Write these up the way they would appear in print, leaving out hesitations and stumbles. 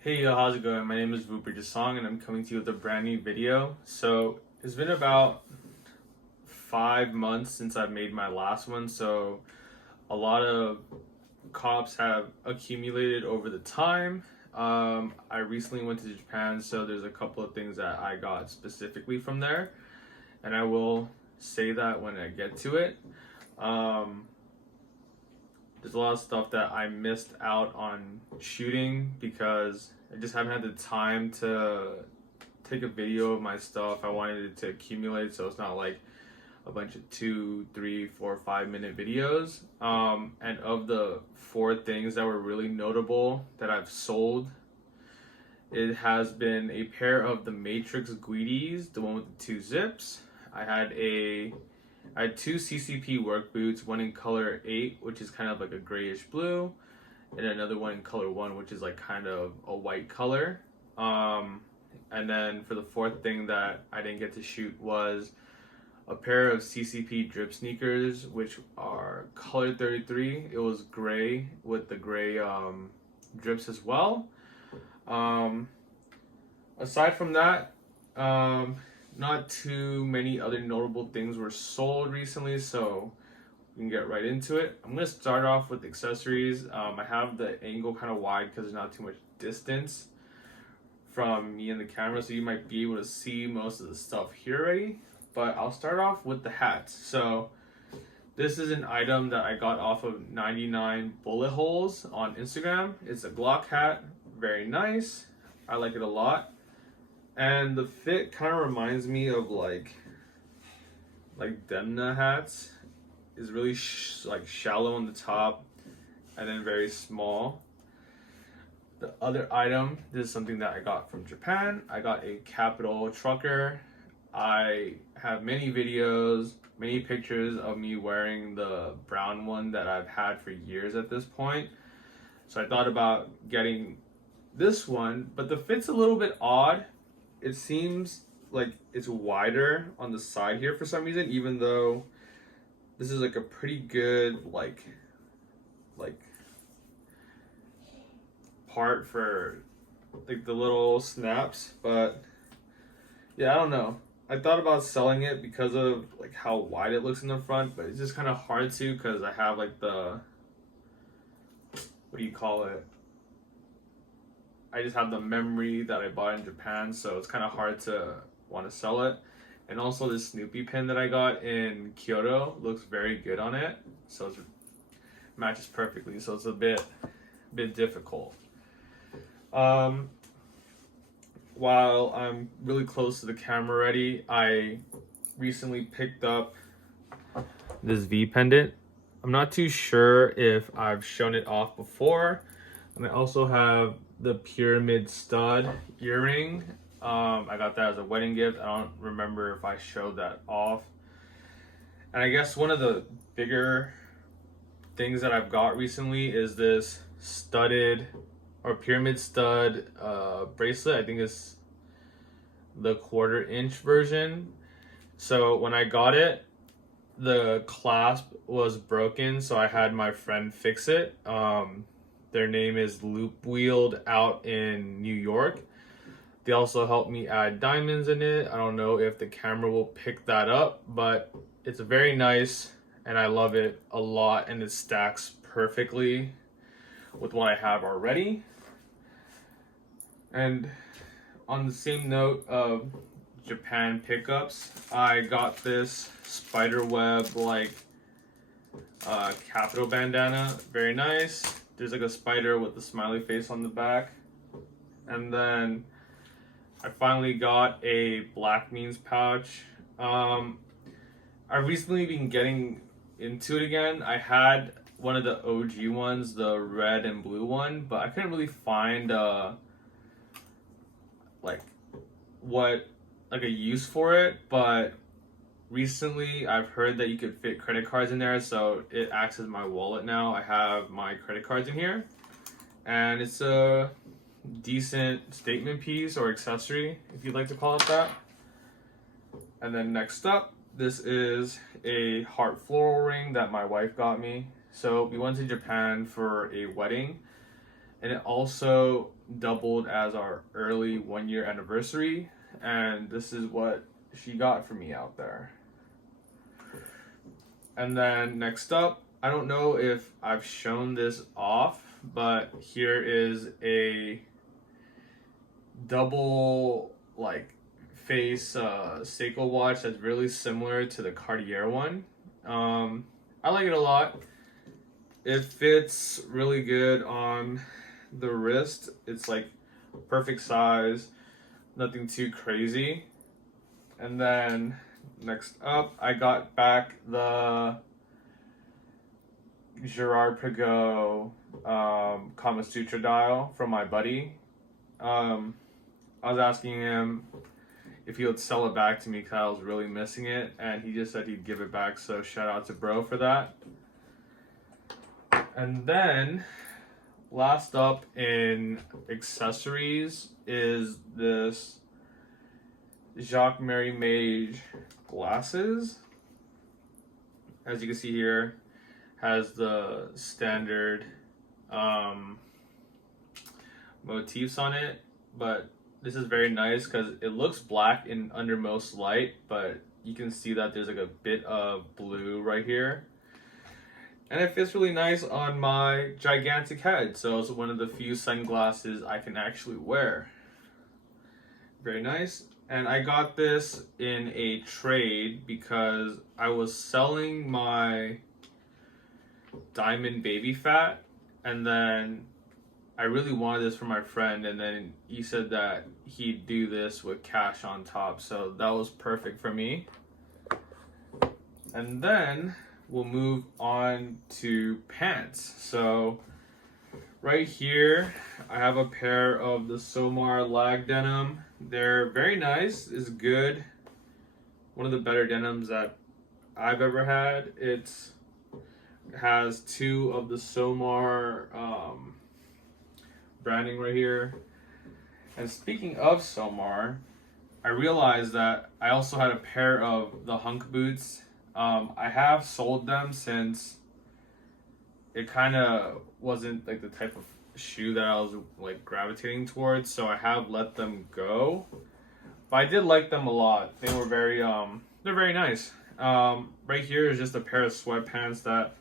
Hey, yo, how's it going? My name is Vuper Jasong and I'm coming to you with a brand new video. So, it's been about 5 months since I've made my last one, so a lot of cops have accumulated over the time. I recently went to Japan, so there's a couple of things that I got specifically from there, and I will say that when I get to it. Um, there's a lot of stuff that I missed out on shooting because I just haven't had the time to take a video of my stuff. I wanted it to accumulate so it's not like a bunch of 2, 3, 4, 5 minute videos. And of the four things that were really notable that I've sold, it has been a pair of the Matrix Guidis, the one with the two zips. I had two CCP work boots, one in color 8, which is kind of like a grayish blue, and another one in color 1, which is like kind of a white color. And then for the fourth thing that I didn't get to shoot was a pair of CCP drip sneakers, which are color 33. It was gray with the gray drips as well. Aside from that, not too many other notable things were sold recently, so we can get right into it. I'm going to start off with accessories. I have the angle kind of wide because there's not too much distance from me and the camera, so you might be able to see most of the stuff here already. But I'll start off with the hats. So this is an item that I got off of 99 Bullet Holes on Instagram. It's a Glock hat, very nice. I like it a lot. And the fit kind of reminds me of like Demna hats. Is really like shallow on the top and then very small. The other item, this is something that I got from Japan. I got a Capital trucker. I have many videos, many pictures of me wearing the brown one that I've had for years at this point. So I thought about getting this one, but the fit's a little bit odd. It seems like it's wider on the side here for some reason, even though this is like a pretty good like part for like the little snaps. But yeah, I don't know. I thought about selling it because of like how wide it looks in the front, but it's just kind of hard to because I have like the, what do you call it? I just have the memory that I bought in Japan, so it's kind of hard to want to sell it. And also this Snoopy pin that I got in Kyoto looks very good on it, so it matches perfectly. So it's a bit difficult. While I'm really close to the camera already, I recently picked up this V pendant. I'm not too sure if I've shown it off before. And I also have the pyramid stud earring. I got that as a wedding gift. I don't remember if I showed that off. And I guess one of the bigger things that I've got recently is this studded or pyramid stud bracelet. I think it's the 1/4 inch version. So when I got it, the clasp was broken, so I had my friend fix it. Their name is Loop Wheeled out in New York. They also helped me add diamonds in it. I don't know if the camera will pick that up, but it's very nice and I love it a lot, and it stacks perfectly with what I have already. And on the same note of Japan pickups, I got this spider web like Capital bandana, very nice. There's like a spider with a smiley face on the back. And then I finally got a Black Means pouch. I've recently been getting into it again. I had one of the OG ones, the red and blue one, but I couldn't really find like a use for it. But recently I've heard that you could fit credit cards in there, so it acts as my wallet now. I have my credit cards in here, and it's a decent statement piece or accessory, if you'd like to call it that. And then next up, this is a heart floral ring that my wife got me. So we went to Japan for a wedding, and it also doubled as our early 1 year anniversary. And this is what she got for me out there. And then next up, I don't know if I've shown this off, but here is a double like face Seiko watch that's really similar to the Cartier one. I like it a lot. It fits really good on the wrist. It's like perfect size, nothing too crazy. And then next up, I got back the Gerard Pigot Kama Sutra dial from my buddy. I was asking him if he would sell it back to me because I was really missing it, and he just said he'd give it back, so shout out to bro for that. And then last up in accessories is this Jacques Mary Mage glasses. As you can see here, has the standard motifs on it, but this is very nice because it looks black in under most light, but you can see that there's like a bit of blue right here. And it fits really nice on my gigantic head, so it's one of the few sunglasses I can actually wear. Very nice. And I got this in a trade because I was selling my diamond baby fat, and then I really wanted this for my friend, and then he said that he'd do this with cash on top, so that was perfect for me. And then we'll move on to pants. So right here I have a pair of the Somar lag denim. They're very nice. It's good. One of the better denims that I've ever had. It has two of the Somar branding right here. And speaking of Somar, I realized that I also had a pair of the Hunk boots. I have sold them since it kind of wasn't like the type of shoe that I was like gravitating towards, so I have let them go. But I did like them a lot. They were very they're very nice. Right here is just a pair of sweatpants that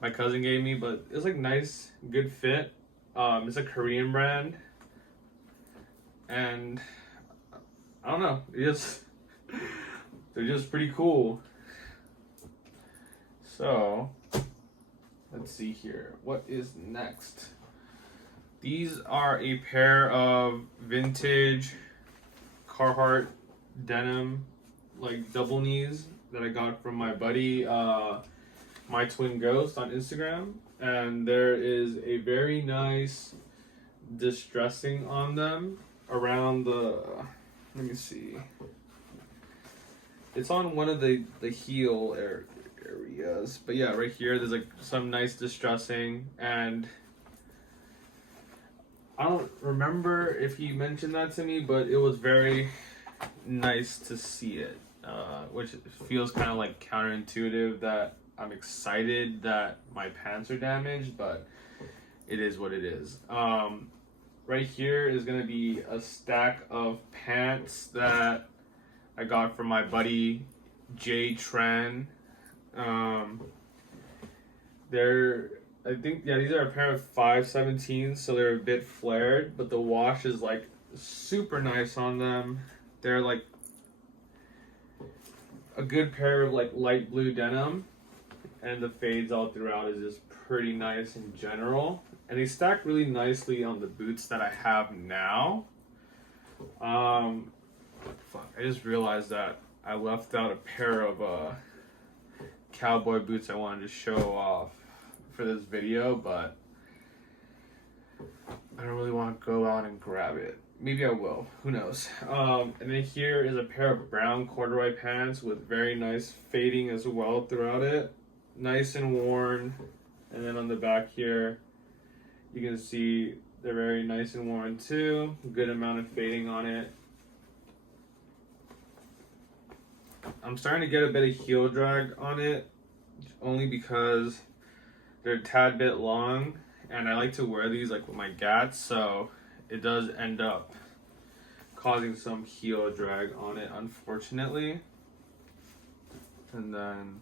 my cousin gave me, but it's like nice, good fit. It's a Korean brand, and I don't know, they're just pretty cool. So let's see here, what is next? These are a pair of vintage Carhartt denim, like double knees, that I got from my buddy, My Twin Ghost on Instagram. And there is a very nice distressing on them around the, let me see, it's on one of the heel areas, but yeah, right here there's like some nice distressing, and I don't remember if he mentioned that to me, but it was very nice to see it, which feels kind of like counterintuitive that I'm excited that my pants are damaged, but it is what it is. Right here is going to be a stack of pants that I got from my buddy Jay Tran. I think, yeah, these are a pair of 517s, so they're a bit flared, but the wash is like super nice on them. They're like a good pair of like light blue denim, and the fades all throughout is just pretty nice in general. And they stack really nicely on the boots that I have now. Fuck, I just realized that I left out a pair of cowboy boots I wanted to show off for this video, but I don't really want to go out and grab it. Maybe I will, who knows. And then here is a pair of brown corduroy pants with very nice fading as well throughout it. Nice and worn. And then on the back here, you can see they're very nice and worn too. Good amount of fading on it. I'm starting to get a bit of heel drag on it, only because they're a tad bit long, and I like to wear these like with my gats, so it does end up causing some heel drag on it, unfortunately. And then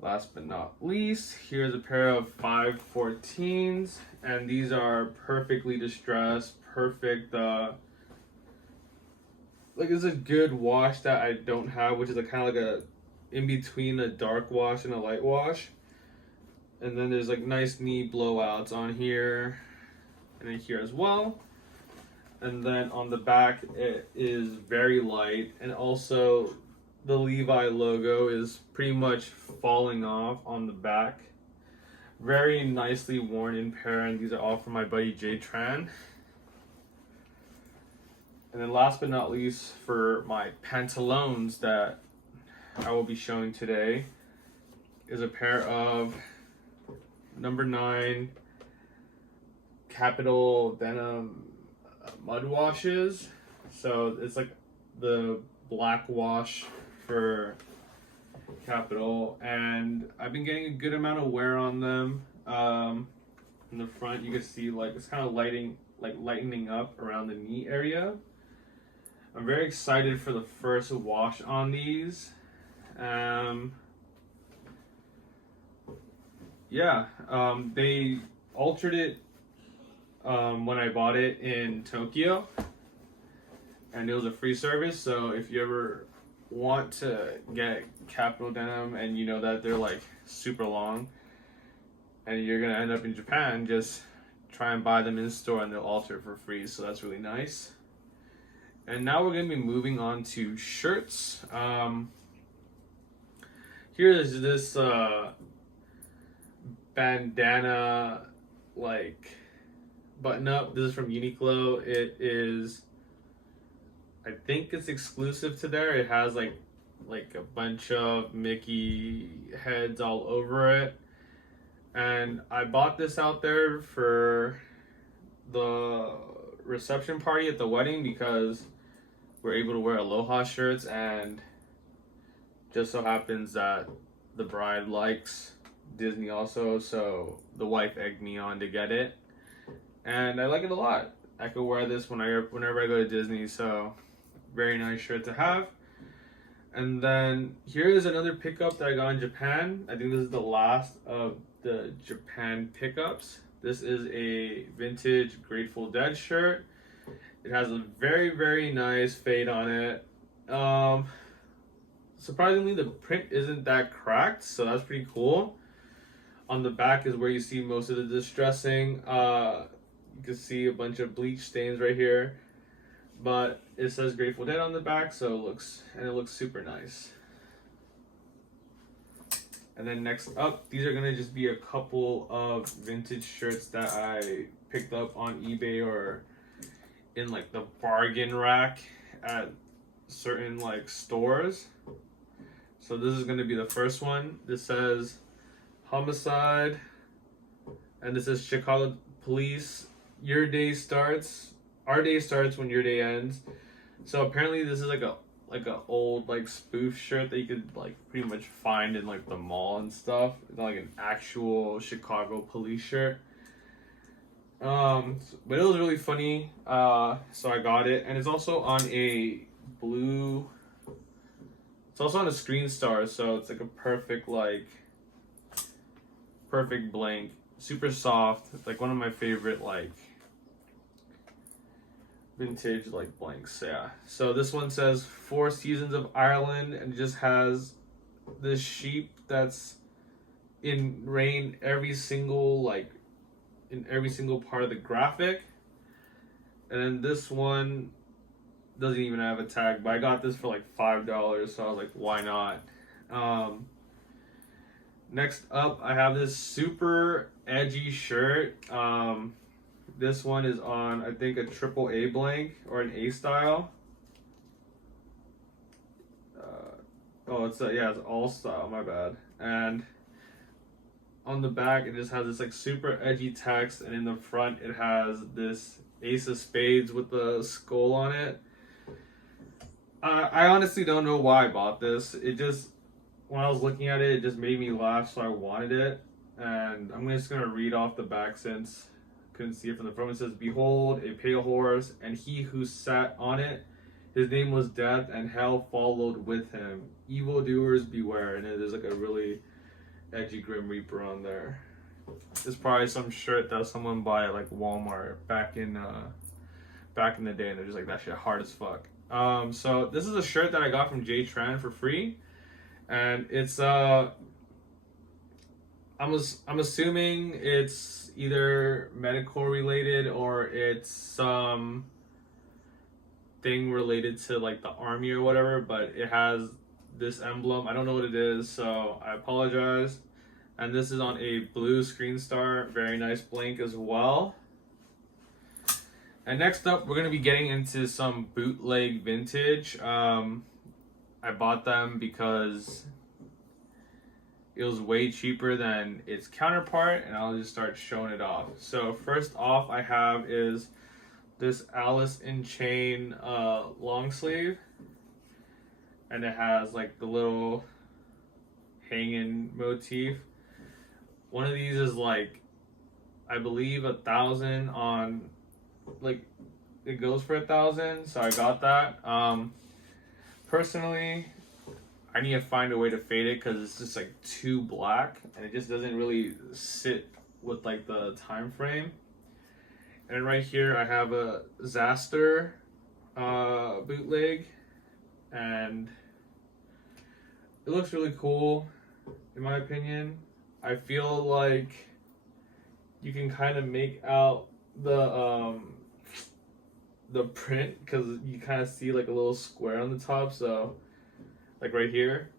last but not least, here's a pair of 514s, and these are perfectly distressed, perfect like it's a good wash that I don't have, which is a kind of like a in between a dark wash and a light wash. And then there's like nice knee blowouts on here and then here as well. And then on the back it is very light, and also the Levi logo is pretty much falling off on the back. Very nicely worn in pair, and these are all from my buddy Jay Tran. And then last but not least, for my pantaloons that I will be showing today, is a pair of number 9 Capital Denim mud washes. So it's like the black wash for Capital, and I've been getting a good amount of wear on them. In the front you can see like it's kind of lightening up around the knee area. I'm very excited for the first wash on these. They altered it when I bought it in Tokyo, and it was a free service. So if you ever want to get Capital Denim and you know that they're like super long and you're gonna end up in Japan, just try and buy them in store and they'll alter it for free. So that's really nice. And now we're gonna be moving on to shirts. Here is this bandana like button up. This is from Uniqlo. It is, I think it's exclusive to there. It has like a bunch of Mickey heads all over it. And I bought this out there for the reception party at the wedding because we're able to wear Aloha shirts, and just so happens that the bride likes Disney also, so the wife egged me on to get it. And I like it a lot. I could wear this whenever I go to Disney, so very nice shirt to have. And then here is another pickup that I got in Japan. I think this is the last of the Japan pickups. This is a vintage Grateful Dead shirt. It has a very, very nice fade on it. Surprisingly, the print isn't that cracked, so that's pretty cool. On the back is where you see most of the distressing. You can see a bunch of bleach stains right here, but it says Grateful Dead on the back, so it looks super nice. And then next up, these are gonna just be a couple of vintage shirts that I picked up on eBay or in like the bargain rack at certain like stores. So this is gonna be the first one. This says Homicide, and this is Chicago Police. Our day starts when your day ends. So apparently this is like a old like spoof shirt that you could like pretty much find in like the mall and stuff. It's not like an actual Chicago Police shirt. But it was really funny. So I got it, and it's also on a blue. It's also on a Screen Star, so it's like a perfect blank, super soft. It's like one of my favorite like vintage like blanks. Yeah. So this one says 4 Seasons of Ireland, and it just has this sheep that's in rain in every single part of the graphic. And then this one doesn't even have a tag, but I got this for like $5, so I was like, why not? Next up, I have this super edgy shirt. This one is on, I think, a AAA blank or an A style. It's all style, my bad. And on the back, it just has this like super edgy text, and in the front, it has this Ace of Spades with the skull on it. I honestly don't know why I bought this. It just, when I was looking at it, it just made me laugh, so I wanted it. and I'm just gonna read off the back since couldn't see it from the front. It says, "Behold, a pale horse, and he who sat on it, his name was Death, and hell followed with him. Evildoers beware." And there's like a really edgy Grim Reaper on there. It's probably some shirt that someone bought at like Walmart back in the day, and they're just like, that shit hard as fuck. So this is a shirt that I got from J Tran for free, and it's I'm assuming it's either medical related or it's some thing related to like the army or whatever, but it has this emblem. I don't know what it is, so I apologize. And this is on a blue screen star, very nice blank as well. And next up, we're going to be getting into some bootleg vintage. I bought them because it was way cheaper than its counterpart, and I'll just start showing it off. So first off I have is this Alice in Chain long sleeve, and it has like the little hanging motif. One of these is like, I believe 1,000 on, like, it goes for 1,000, so I got that. Personally, I need to find a way to fade it because it's just like too black and it just doesn't really sit with like the time frame. And right here I have a Zaster bootleg, and it looks really cool in my opinion. I feel like you can kind of make out the print because you kind of see like a little square on the top, so like right here,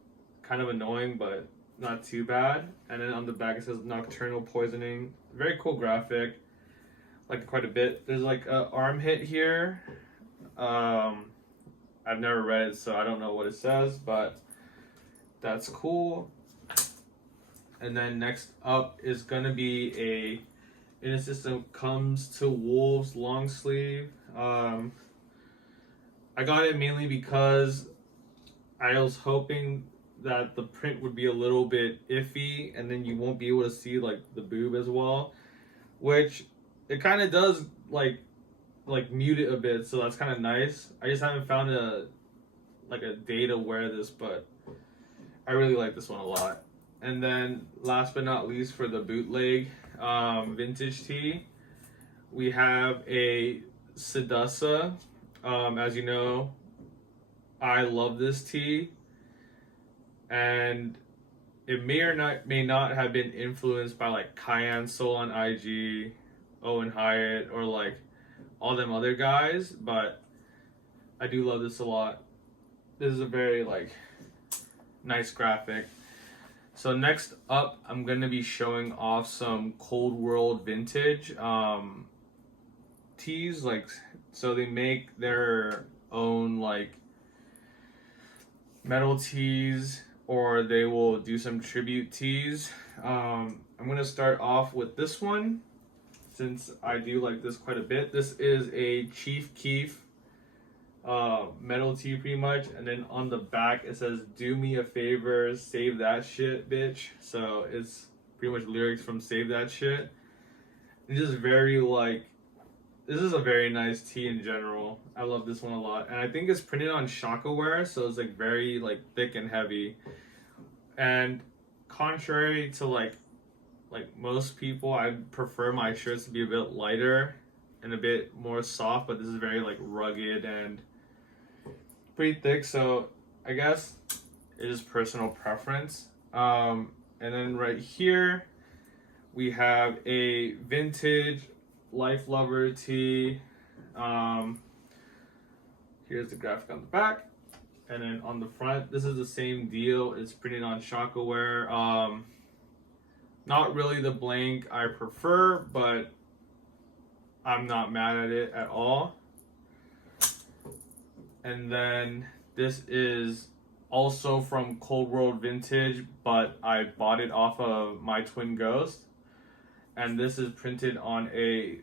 kind of annoying but not too bad. And then on the back it says Nocturnal Poisoning. Very cool graphic, like it quite a bit. There's like a arm hit here. I've never read it, so I don't know what it says, but that's cool. And then next up is gonna be a In a System Comes to Wolves long sleeve. I got it mainly because I was hoping that the print would be a little bit iffy, and then you won't be able to see like the boob as well, which it kind of does like mute it a bit, so that's kind of nice. I just haven't found a day to wear this, but I really like this one a lot. And then last but not least, for the bootleg vintage tee, we have a Sedusa. As you know, I love this tee, and it may not have been influenced by like Cayenne Soul on IG, Owen Hyatt, or like all them other guys, but I do love this a lot. This is a very like nice graphic. So next up, I'm gonna be showing off some Cold World vintage tees. Like, so they make their own like metal tees, or they will do some tribute tees. I'm gonna start off with this one since I do like this quite a bit. This is a Chief Keef metal tee pretty much, and then on the back it says, "Do me a favor, save that shit, bitch." So it's pretty much lyrics from Save That Shit. It's just very like, this is a very nice tee in general. I love this one a lot, and I think it's printed on Shakaware, so it's like very like thick and heavy. And contrary to like most people, I prefer my shirts to be a bit lighter and a bit more soft, but this is very like rugged and pretty thick, so I guess it is personal preference. And then right here we have a vintage Life Lover tee. Here's the graphic on the back, and then on the front this is the same deal. It's printed on Shakaware. Not really the blank I prefer, but I'm not mad at it at all. And then this is also from Cold World Vintage, but I bought it off of My Twin Ghost. And this is printed on I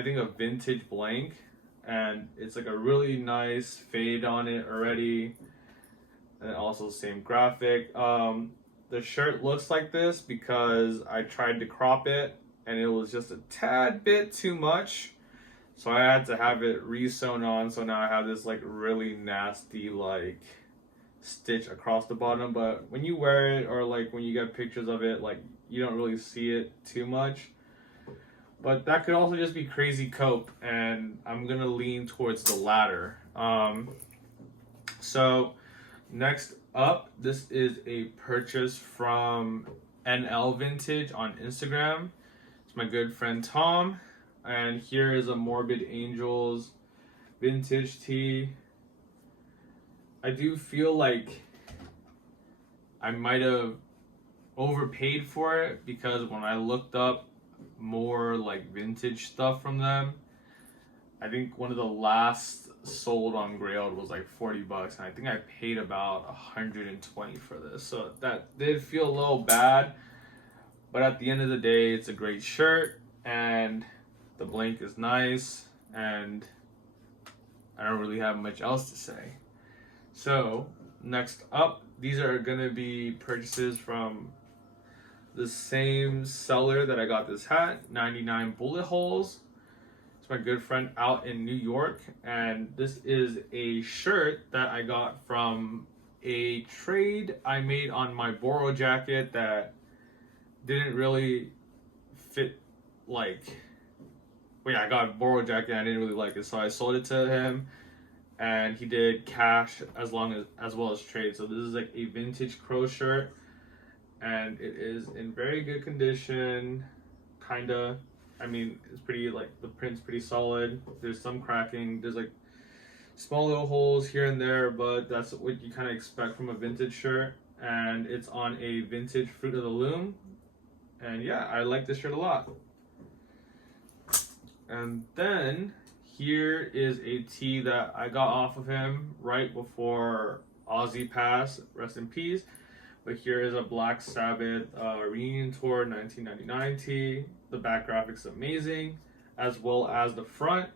think a vintage blank. And it's like a really nice fade on it already. And also same graphic. the shirt looks like this because I tried to crop it and it was just a tad bit too much. So I had to have it re-sewn on. So now I have this like really nasty like stitch across the bottom. But when you wear it or like when you get pictures of it, like you don't really see it too much. But that could also just be crazy cope, and I'm gonna lean towards the latter. So next up, this is a purchase from NL Vintage on Instagram. It's my good friend Tom, and here is a Morbid Angels vintage tee. I do feel like I might have overpaid for it because when I looked up more like vintage stuff from them, I think one of the last sold on Grailed was like $40, and I think I paid about 120 for this. So that did feel a little bad, but at the end of the day, it's a great shirt, and the blank is nice, and I don't really have much else to say. So next up, these are gonna be purchases from the same seller that I got this hat, 99 Bullet Holes. It's my good friend out in New York, and this is a shirt that I got from a trade I made on my Boro jacket that didn't really fit. Like, well, yeah, I got a Boro jacket and I didn't really like it, so I sold it to him, and he did cash as well as trade. So this is like a vintage crow shirt, and it is in very good condition. Kinda, I mean, it's pretty, like, the print's pretty solid. There's some cracking, there's like small little holes here and there, but that's what you kind of expect from a vintage shirt. And it's on a vintage Fruit of the Loom, and yeah, I like this shirt a lot. And then here is a tee that I got off of him right before Ozzy passed, rest in peace. But here is a Black Sabbath Reunion Tour 1999 tee. The back graphic's amazing, as well as the front.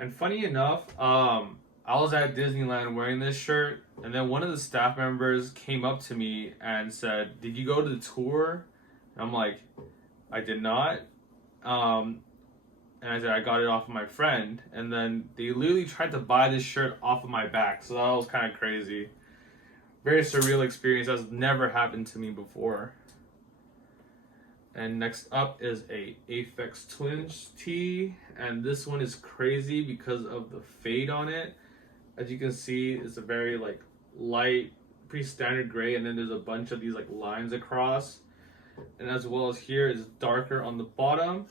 And funny enough, I was at Disneyland wearing this shirt, and then one of the staff members came up to me and said, "Did you go to the tour?" And I'm like, "I did not." And I said, "I got it off of my friend." And then they literally tried to buy this shirt off of my back, so that was kind of crazy. Very surreal experience. That's never happened to me before. And next up is a Aphex Twins tee, and this one is crazy because of the fade on it. As you can see, it's a very like light, pretty standard gray, and then there's a bunch of these like lines across. And as well as here is darker on the bottom,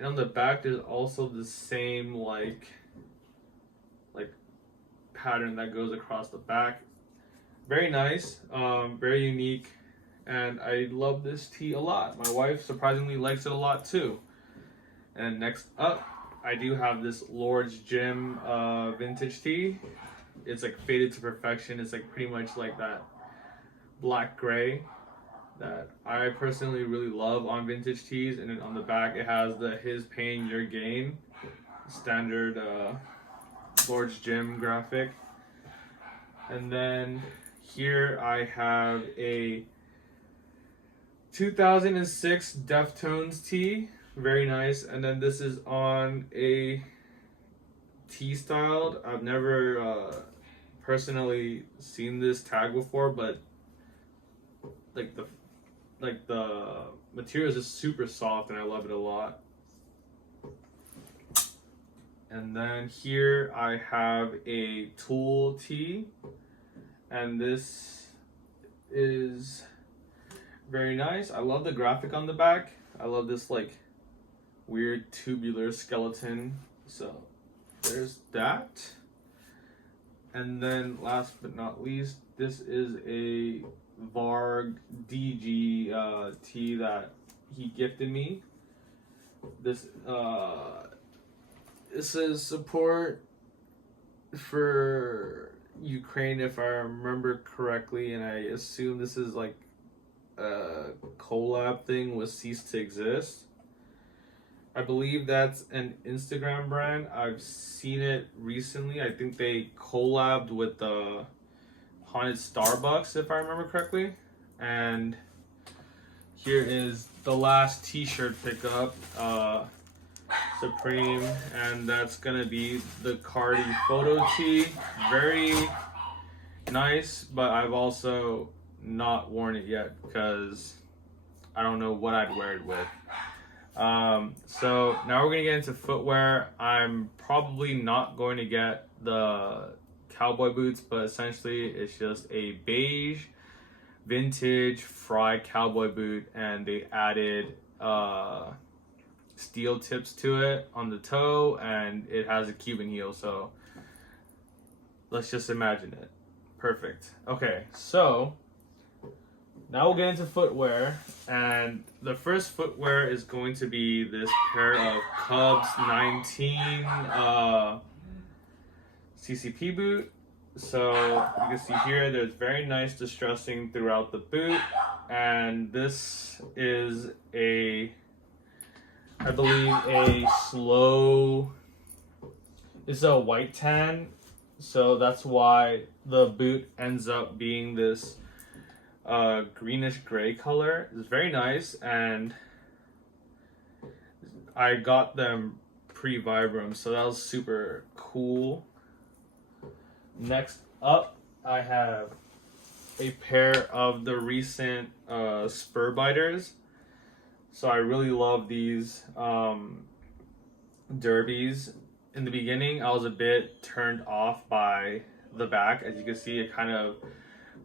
and on the back there's also the same like pattern that goes across the back. Very nice, very unique, and I love this tee a lot. My wife surprisingly likes it a lot too. And next up, I do have this Lord's Gym vintage tee. It's like faded to perfection. It's like pretty much like that black gray that I personally really love on vintage tees. And then on the back, it has the "His Pain, Your Gain" standard Lord's Gym graphic. And then here I have a 2006 Deftones tee, very nice. And then this is on a T-styled. I've never personally seen this tag before, but like the material is just super soft, and I love it a lot. And then here I have a Tool tee, and this is very nice. I love the graphic on the back. I love this like weird tubular skeleton. So there's that. And then last but not least, this is a Varg DG tee that he gifted me. This says support for Ukraine, if I remember correctly, and I assume this is like a collab thing with Cease to Exist. I believe that's an Instagram brand. I've seen it recently. I think they collabed with the Haunted Starbucks, if I remember correctly. And here is the last t-shirt pickup, Supreme, and that's gonna be the Cardi photo tee. Very nice, but I've also not worn it yet because I don't know what I'd wear it with. So now we're gonna get into footwear. I'm probably not going to get the cowboy boots, but essentially it's just a beige vintage Fry cowboy boot, and they added steel tips to it on the toe, and it has a Cuban heel, so let's just imagine it. Perfect. Okay, so now we'll get into footwear, and the first footwear is going to be this pair of Cubs 19 CCP boot. So you can see here there's very nice distressing throughout the boot, and this is I believe it's a white tan, so that's why the boot ends up being this greenish gray color. It's very nice, and I got them pre-Vibram, so that was super cool. Next up, I have a pair of the recent Spur Biters. So I really love these derbies. In the beginning, I was a bit turned off by the back. As you can see, it kind of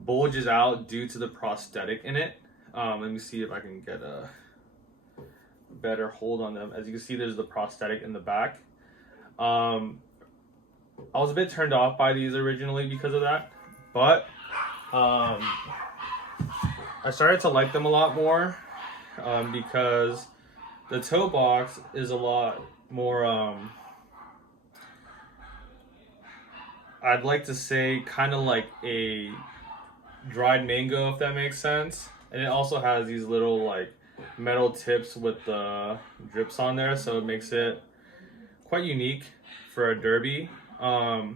bulges out due to the prosthetic in it. Let me see if I can get a better hold on them. As you can see, there's the prosthetic in the back. I was a bit turned off by these originally because of that, but I started to like them a lot more because the toe box is a lot more, I'd like to say kind of like a dried mango, if that makes sense. And it also has these little like metal tips with the drips on there, so it makes it quite unique for a derby. I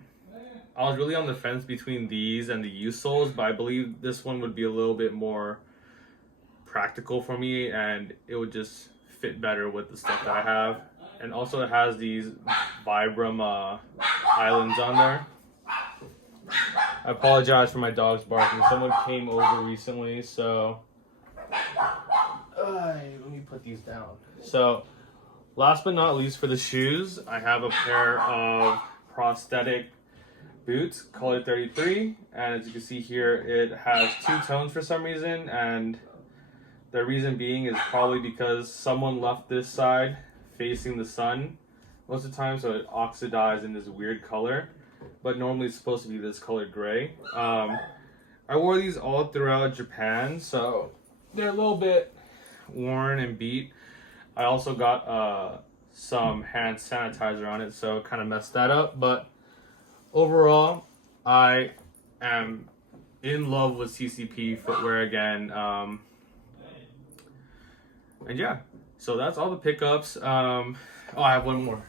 was really on the fence between these and the used soles, but I believe this one would be a little bit more practical for me, and it would just fit better with the stuff that I have. And also it has these Vibram islands on there. I apologize for my dogs barking. Someone came over recently, so let me put these down. So last but not least, for the shoes, I have a pair of prosthetic boots, color 33, and as you can see here, it has two tones for some reason, and the reason being is probably because someone left this side facing the sun most of the time, so it oxidized in this weird color, but normally it's supposed to be this color gray. I wore these all throughout Japan, so they're a little bit worn and beat. I also got some hand sanitizer on it, so it kind of messed that up, but overall I am in love with CCP footwear again. And yeah, so that's all the pickups. Oh, I have one more.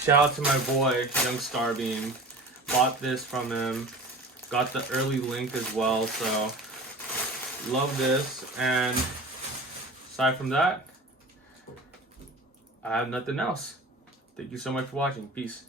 Shout out to my boy Young Starbeam. Bought this from him, got the early link as well, so love this. And aside from that, I have nothing else. Thank you so much for watching. Peace.